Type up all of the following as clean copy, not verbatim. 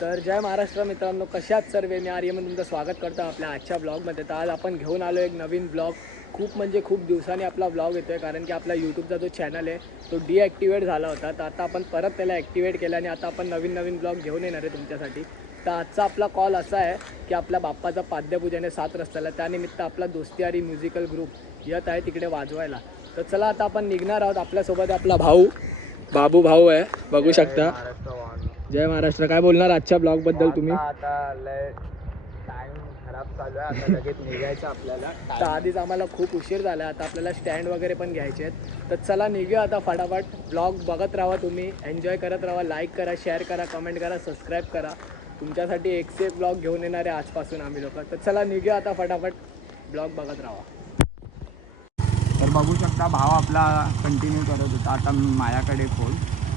तर जय महाराष्ट्र मित्रांनो, कशात सर्व मी आर्यमन तुमचं स्वागत करतो आपल्या आजच्या ब्लॉगमध्ये. तर आज आपण घेऊन आलो एक नवीन ब्लॉग. खूप म्हणजे खूप दिवसांनी आपला ब्लॉग येतो आहे, कारण की आपला यूट्यूबचा जो चॅनल आहे तो डिॲक्टिवेट झाला होता. तर आता आपण परत त्याला ॲक्टिवेट केला आणि आता आपण नवीन ब्लॉग घेऊन येणार आहे तुमच्यासाठी. तर आजचा आपला कॉल असा आहे की आपल्या बाप्पाचा पाद्यपूजन आहे 7 रस्त्याला, त्यानिमित्त आपला दोस्ती म्युझिकल ग्रुप येत आहे तिकडे वाजवायला. तर चला आता आपण निघणार आहोत. आपल्यासोबत आपला भाऊ बाबू भाऊ आहे, बघू शकता. जय महाराष्ट्र. काय बोलणार आजच्या ब्लॉग बद्दल तुम्ही? आता लय टाइम खराब चालू आहे, आता लगेच निघायचं आपल्याला. तर आधीच आम्हाला खूप उशीर झाला, आता आपल्याला स्टँड वगैरे पण घ्यायचे आहेत. तर चला निघूया आता फटाफट. ब्लॉग बघत राहा तुम्ही, एन्जॉय करत राहा. लाईक करा, शेअर करा, कमेंट करा, सबस्क्राईब करा. तुमच्यासाठी एक से एक ब्लॉग घेऊन येणार आहे आजपासून आम्ही लोक. तर चला निघूया आता फटाफट, ब्लॉग बघत राहा. तर बघू शकता भाव आपला कंटिन्यू करत होता. आता माझ्याकडे फोन,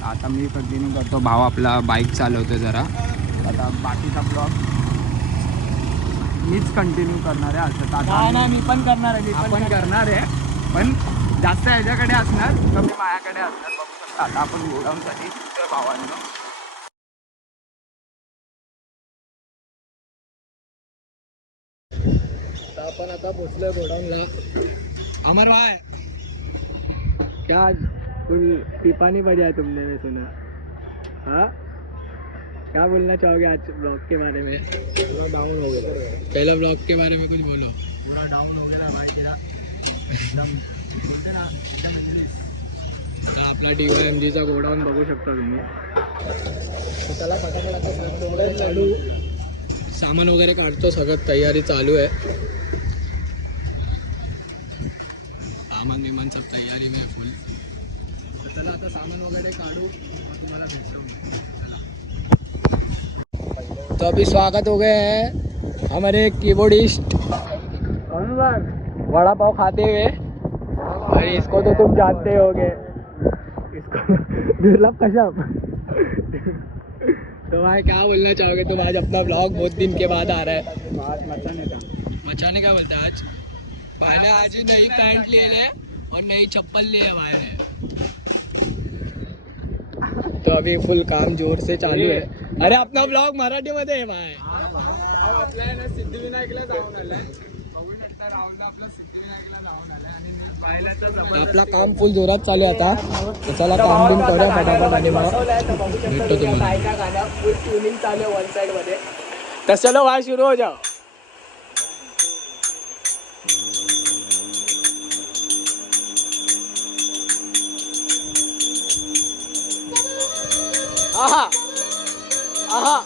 आता मी कंटिन्यू करतो. भाव आपला बाईक चालवतो जरा. आता बाकीचा ब्लॉग मीच कंटिन्यू करणार आहे. असं आता मी पण करणार आहे, आपण करणार आहे, पण जास्त ह्याच्याकडे असणार, कमी माझ्याकडे असणार. बघू शकता आता आपण गोडाऊनसाठी भावांनो. तर आपण आता पोचलोय गोडाऊनला. अमर भाई, क्या फुल पीपानी बढ़िया है तुमने, मैं सुना. हाँ, क्या बोलना चाहोगे आज ब्लॉग के बारे में? पूरा डाउन हो गया. पहला ब्लॉग के बारे में कुछ बोलो. पूरा डाउन हो गया भाई तेरा, एकदम बोलते ना एकदम इंग्लिश. आता आपला DYMGचा गोडाऊन बघू शकता तुम्ही. तर त्याला फटाफट आता चालू, सामान वगैरे काढतो, सगळं तयारी चालू आहे. सामान विमान सब तैयारी में फुल. तर चला आता सामान वगैरे काढू, तुम्हाला भेटतो. तो अभी स्वागत हो गए हैं हमारे कीबोर्डिस्ट वड़ा पाव खाते हुए. और इसको तो तुम जानते होगे, इसको दुर्लभ कश्यप. तो भाई क्या बोलना चाहोगे तुम? आज अपना ब्लॉग बहुत दिन के बाद आ रहा है. आज मचाने का मचाने का बोलते हैं आज. भाई ने आज ही नई पैंट लिए है और नई चप्पल लिए है भाई ने. तो अभी फुल काम जोर से चालू है. अरे अपना ब्लॉग मराठीमध्ये आहे भाई. आपल्या ना सिद्धिविनायकला जाऊन आलाय. बघू शकता राहुलला आपला सिद्धिविनायकला जाऊन आलाय आणि आपला काम फुल जोरात चालू आहे आता. तर चला काम बिम करूया फटाफट आणि मग भेटतो तुम्हाला. फुल ट्युनिंग चालू आहे वन साइड मध्ये. तर चलो भाई शुरू हो जाओ. आहा आहा.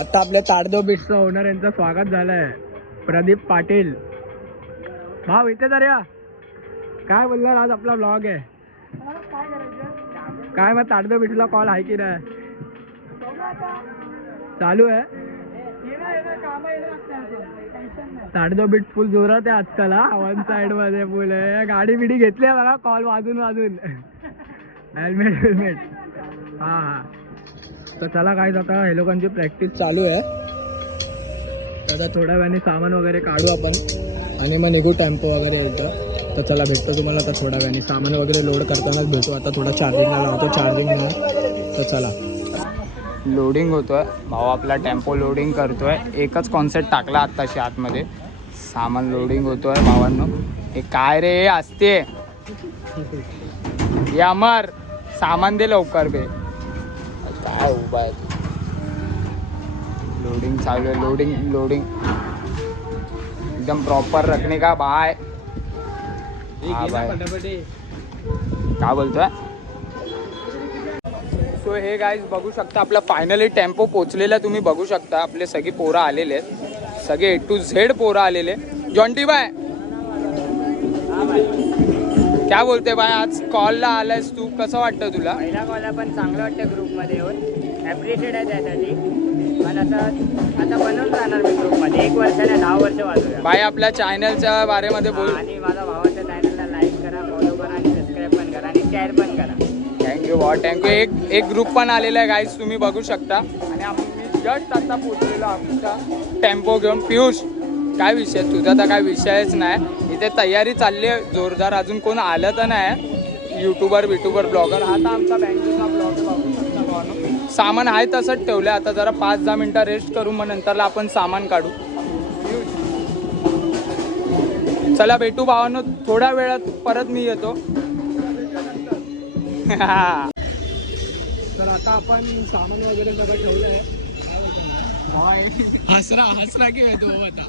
आता आपल्या ताडदेव बीटचा ओनर यांचं स्वागत झालंय, प्रदीप पाटील. भाऊ इथे तर या. काय बोलणार, आज आपला ब्लॉग आहे. काय मग ताडदेव बीटला कॉल आहे की नाही? चालू आहे. ताडदेव बीट फुल जोरात आहे आजकाल. वन साइड मध्ये फुल आहे. गाडी बिडी घेतली आहे बघा, कॉल वाजून हेल्मेट. हा. तर चला काय, आता हे लोकांची प्रॅक्टिस चालू आहे. आता थोड्या वेळाने सामान वगैरे काढू आपण आणि मग निघू. टेम्पो वगैरे यायचं. तर चला भेटतो तुम्हाला आता थोड्या वेळाने. सामान वगैरे लोड करतानाच भेटू. आता थोडा चार्जिंगला लावतो, चार्जिंगला. तर चला. लोडिंग होतोय. भाऊ आपला टेम्पो लोडिंग करतोय. एकच कॉन्सेप्ट टाकला आत्ताशी आतमध्ये. सामान लोडिंग होतोय भावांनो. हे काय रे असते हे अमर, सामान दे लवकर बे. काय उभा आहे. लोडिंग चालू आहे. लोडिंग एकदम प्रॉपर रखने का बाय. हा बाय, काय बोलतोय. सो हे गाईज बघू शकता आपला फायनली टेम्पो पोचलेला. तुम्ही बघू शकता आपले सगळे पोरं आलेले आहेत. सगळे A to Z पोरं आलेले. जॉन्टी बाय क्या बोलते बाय, आज कॉलला आलायस तू, कसं वाटतं तुला? पहिला कॉल पण चांगलं वाटतं ग्रुपमध्ये येऊन. ॲप्रिशिएट आहे त्यासाठी. पण आता बनवून राहणार मी ग्रुपमध्ये 1 वर्षाने 10 वर्ष वाजूया. भाई आपल्या चॅनलच्या बारेमध्ये बोल. आणि माझ्या भावाच्या चॅनलला लाईक करा, फॉलो करा आणि सबस्क्राईब पण करा आणि शेअर पण करा. थँक्यू भाऊ थँक्यू. एक ग्रुप पण आलेला आहे गाईज, तुम्ही बघू शकता. आणि मी जस्ट आता पोचलेलो आमचा टेम्पो घेऊन. पियुष काय विषय तुझा? तर काय विषयच नाही. इथे तयारी चालली आहे जोरदार. अजून कोण आलं तर नाही यूट्यूबर ब्लॉगर. हा तर आमचा बँकेचा ब्लॉग बघू शकता भावानो. सामान आहे तसंच ठेवलं. आता जरा 5-10 मिनटं रेस्ट करू, मग नंतरला आपण सामान काढू. चला भेटू भावानो थोड्या वेळात. परत मी येतो. तर आता आपण सामान वगैरे सगळं ठेवलं आहे. हसरा की येतो आता.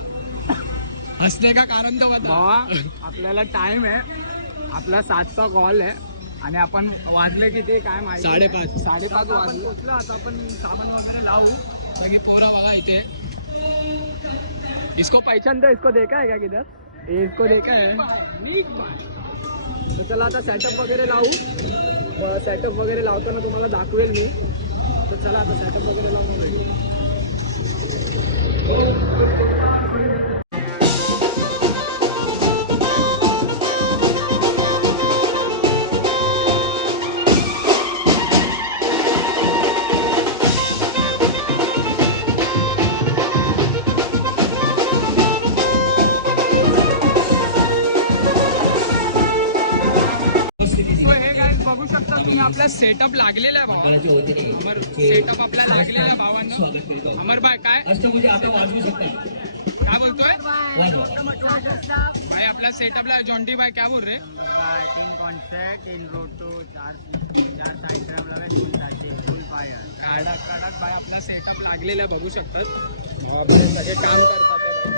हसने का कारण तो बता. आपल्याला टाइम आहे. आपला 7चा कॉल आहे आणि आपण वाजले किती काय माहिती? 5:30 वाजले. पोचलो. आता आपण सामान वगैरे लावू. सगळी पोरा बघा इथे. इसको पहचानता है? इसको देखा है क्या किधर? इसको देखा है. तर चला आता सेटअप वगैरे लावू. सेटअप वगैरे लावताना तुम्हाला दाखवेल मी. तर चला आता सेटअप वगैरे लावून भेटू. बघू शकता तुम्ही आपला सेटअप लागलेला आहे भावा. सेटअप आपला लागलेला आहे भावांनो. अमर भाई काय बोलतोय भाई? आपला सेटअपला जॉन्टी भाई क्या बोल रे? 3 कॉन्सर्ट, 3 रोटो, 4 साईड ड्राइव लावे, फुल फायर. कडक भाई आपला सेटअप लागलेला आहे. बघू शकतात सगळे काम करतात आहे भाई.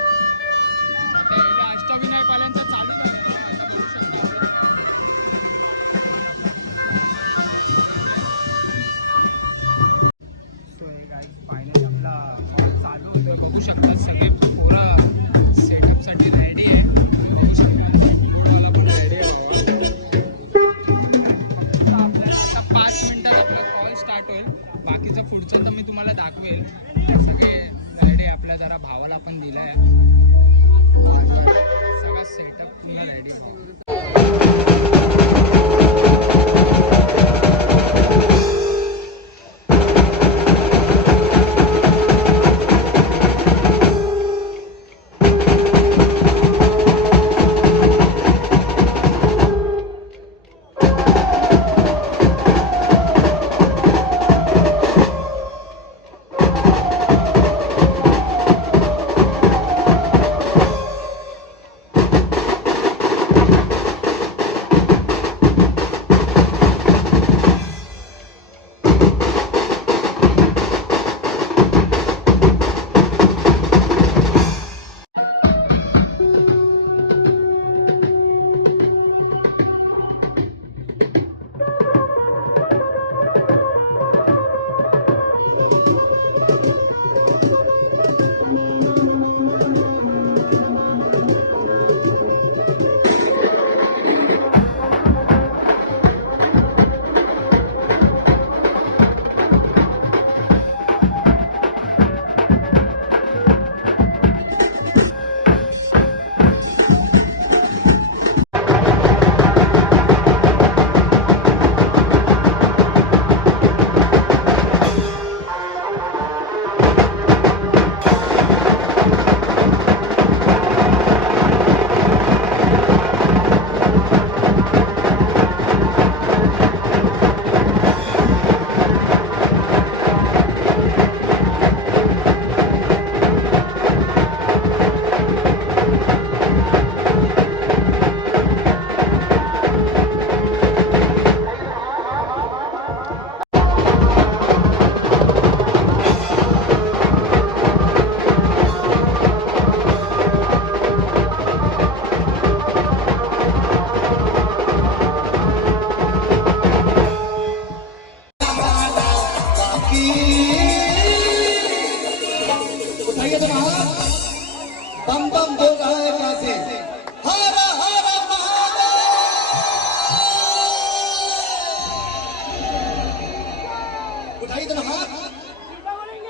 आता अष्टविनायकवाल्यांचं चालू आहे. आता बघू शकता फायनली आपला कॉल चालू होतं. बघू शकता सगळे पोरं सेटअपसाठी रेडी आहे. बघू शकता कीबोर्डवाला पण रेडी आहे भावा. आपल्याला आता 5 मिनिटात आपला कॉल स्टार्ट होईल. बाकीचं पुढचं तर मी तुम्हाला दाखवेल. सगळे रेडी आहे. आपल्या जरा भावाला पण दिलं आहे. सगळा सेटअप पुन्हा रेडी आहे.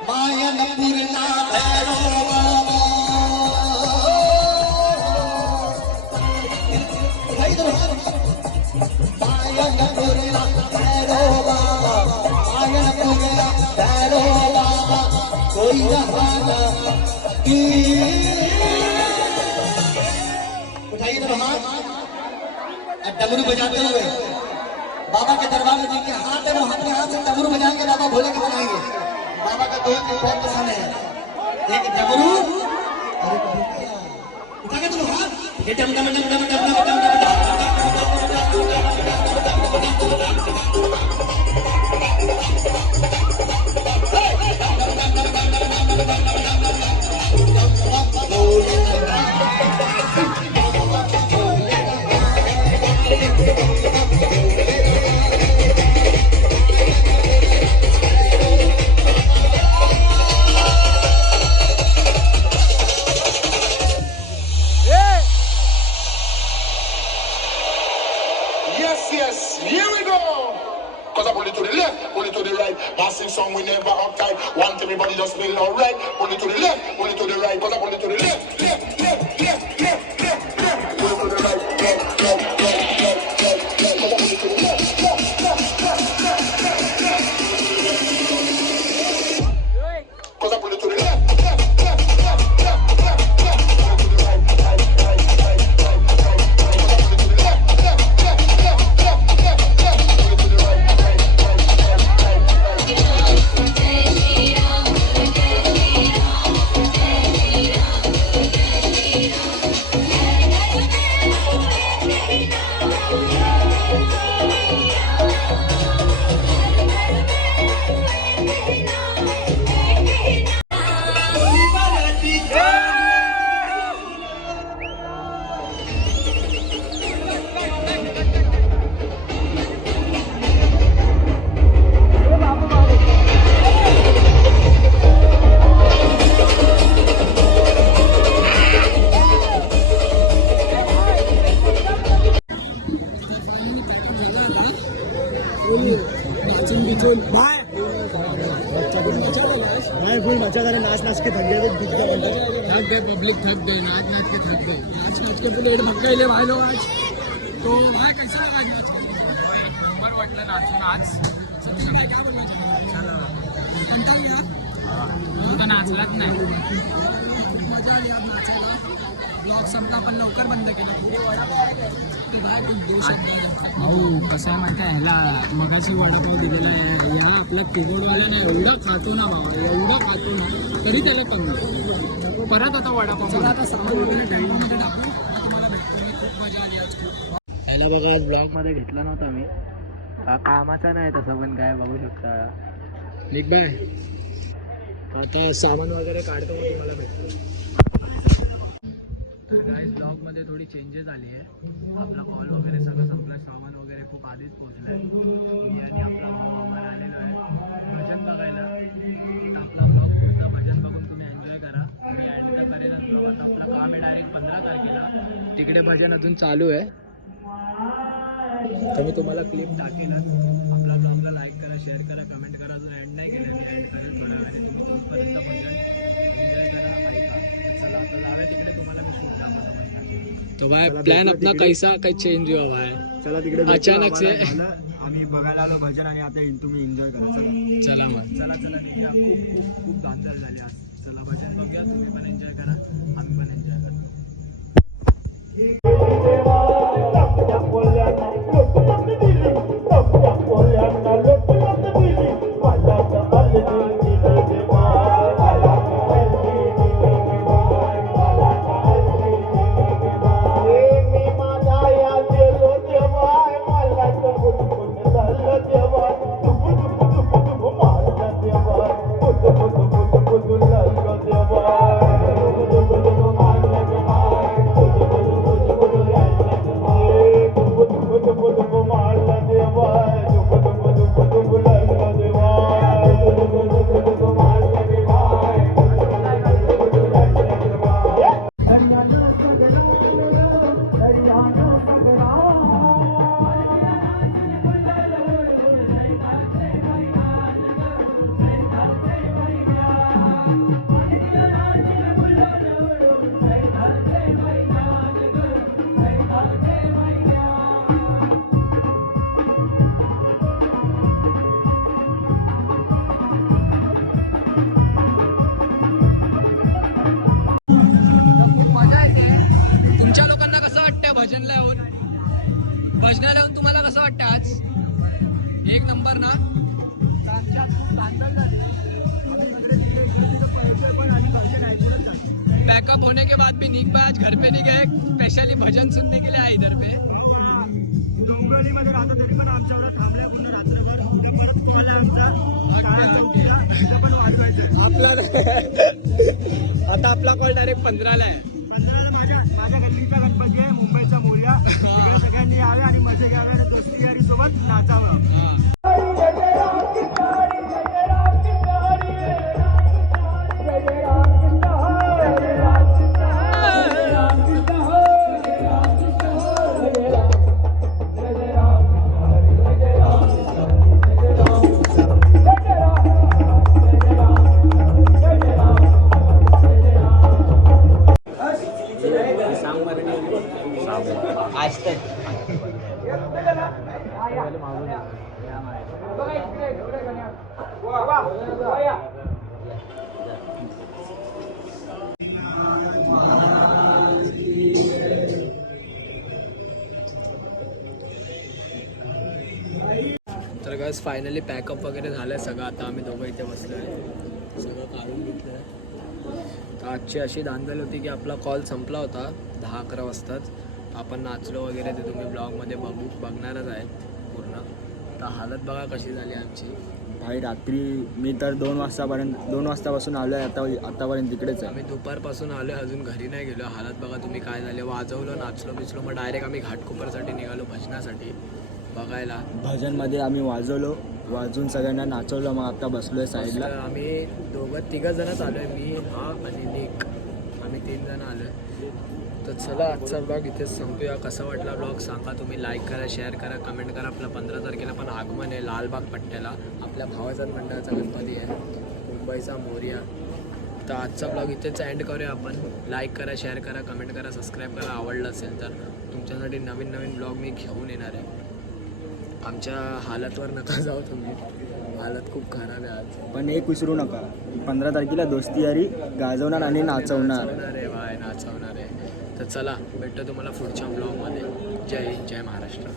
माया पूर्णा भैरो मायन पूर्णा भैरो मायन पूर्णा भैरो कोई नहाना की उठाइए तो हाथ डमरू बजाते हुए बाबा के दरबार में जिनके हाथ है वो अपने हाथ से डमरू बजाएंगे बाबा भोले के बनाएंगे बाबा का दोस्त बहुत पसंद है एक डमरू उठा के तुम हाथ ये डम डम डम डम डम डम डम Yes, here we go. Cause I pull it to the left, pull it to the right. Massive song, we never uptight. Want everybody just feel alright. Pull it to the left, pull it to the right. Cause I pull it to the left, left, left, left, left, left, left. Pull it to the right, left, left, left, left, left, left. Cause I pull it to the left, left, left, left, left, left, left. Cause I pull it to the left, left, left, left, left, left, left. Pull it to the right, right, right, right, right, right. Cause I pull it to the left, left, left, left, left, left, left. Pull it to the right, right, right, right, right, right. फुल मचा करे नाच नाच के थक गए तो थक गए public थक गए नाच नाच के थक गए नाच नाच के पूरे भग गए ले भाई लोग आज तो भाई कैसा लगा नाच एक नंबर वाटलं नाचून आज सबसे भाई क्या बोलना चाहिए कंटाळ यार तू तर नाचलाच नाही खूप मजा आली आज नाचायला ब्लॉग संपला पण लवकर बंद केला तर भाई खूप दोष भाऊ कसं आहे माहिती आहे ह्याला मगाशी वडापाव दिलेला आहे या आपल्या किबोर्डवाल्याने एवढं खातो ना भाऊ एवढं खातो ना तरी त्याला कमी परत आता वडापाव चला आता सामान वगैरे टेम्पोमध्ये टाकून तुम्हाला भेटतो मी खूप मजा आली आज खूप ह्याला बघा आज ब्लॉगमध्ये घेतला नव्हता मी कामाचा नाही तसं पण काय बघू शकता नीट बाय आता सामान वगैरे काढतो मग तुम्हाला भेटतो तर गाईज ब्लॉगमध्ये थोडी चेंजेस आली आहे आपला कॉल वगैरे सगळं संपलं सामान वगैरे खूप आधीच पोहोचलं आहे मी आणि आपला भाऊ आम्हाला आलेलो आहे भजन बघायला तर आपला ब्लॉग पुढचा भजन बघून तुम्ही एन्जॉय करा मी एंड तर करेनच ब्लॉग आता आपलं काम आहे डायरेक्ट 15 तारखेला तिकडे भजन अजून चालू आहे तर मी तुम्हाला क्लिप टाकेलच आपला ब्लॉगला लाईक करा शेअर करा कमेंट करा अजून एंड नाही केलं मी एंड करेल थोड्या वेळाने तुम्ही तिथपर्यंत भजन एन्जॉय करा ऐका चला आता लावे तिकडे तुम्हाला मी शूट दाखवतो तो भाई प्लान अपना कैसा काही चेंज हुआ भाई चला तिकडे अचानक से आम्ही बघायला आलो भजन आणि आता तुम्ही एन्जॉय करा चला चला मग चला निघूया खूप खूप खूप धांदल झाली आज चला भजन बघूया तुम्ही पण एन्जॉय करा आम्ही पण एन्जॉय करतो Bye. एक नंबर ना. पैकअप होने के बाद भी नीक भाई आज घर पे नहीं गए, स्पेशली भजन सुनने के लिए आए इधर पे. डोंबिवलीमध्ये राहतो तरी पण आमच्यावर थांबले पूर्ण रात्रभर. परत आमचा काळा चौकीला तिथं पण वाजवायचं. आपला आता आपला कॉल डायरेक्ट 15ला आहे. माझ्या गल्लीचा गणपती आहे, मुंबईचा मोर्या. तिकडे सगळ्यांनी यावे आणि मजा घ्यावे आणि दोस्ती यारी सोबत नाचावं. तर गस फायनली पॅकअप वगैरे झालं सगळं. आता आम्ही दोघं इथे बसलो आहे, सगळं काढून घेतलं आहे. तर आजची अशी धांदल होती की आपला कॉल संपला होता 10-11 वाजताच. आपण नाचलो वगैरे ते तुम्ही ब्लॉगमध्ये बघणारच आहे पूर्ण. तर हालत बघा कशी झाली आमची. भाई रात्री मी तर 2 वाजतापासून आलो आहे. आतापर्यंत तिकडेच आहे. आम्ही दुपारपासून आलो आहे, अजून घरी नाही गेलो. हालत बघा तुम्ही काय झाले. वाजवलं, नाचलो बिचलो, मग डायरेक्ट आम्ही घाटकोपरसाठी निघालो भजनासाठी बघायला. भजनमध्ये आम्ही वाजून सगळ्यांना नाचवलं. मग आता बसलो आहे साईडला. आम्ही तिघं जणच आलो आहे, मी हा आणि निक. आम्ही 3 जण आलो आहे. तर चला आजचा ब्लॉग इथेच संपूया. कसा वाटला ब्लॉग सांगा तुम्ही. लाईक करा, शेअर करा, कमेंट करा. आपलं 15 तारखेला पण आगमन आहे लालबाग पट्ट्याला. आपल्या भावाचा मंडळाचा गणपती आहे, मुंबईचा मोर्या. तर आजचा ब्लॉग इथेच एंड करूया आपण. लाईक करा, शेअर करा, कमेंट करा, सबस्क्राईब करा. आवडलं असेल तर तुमच्यासाठी नवीन ब्लॉग मी घेऊन येणार आहे. आमच्या हालतवर नका जाऊ तुम्ही, हालत खूप खराब आहे आज. पण एक विसरू नका, 15 तारखेला दोस्ती यारी गाजवणार आणि नाचवणार. नाचवणार आहे. तर चला भेटतो तुम्हाला पुढच्या ब्लॉगमध्ये. जय हिंद, जय महाराष्ट्र.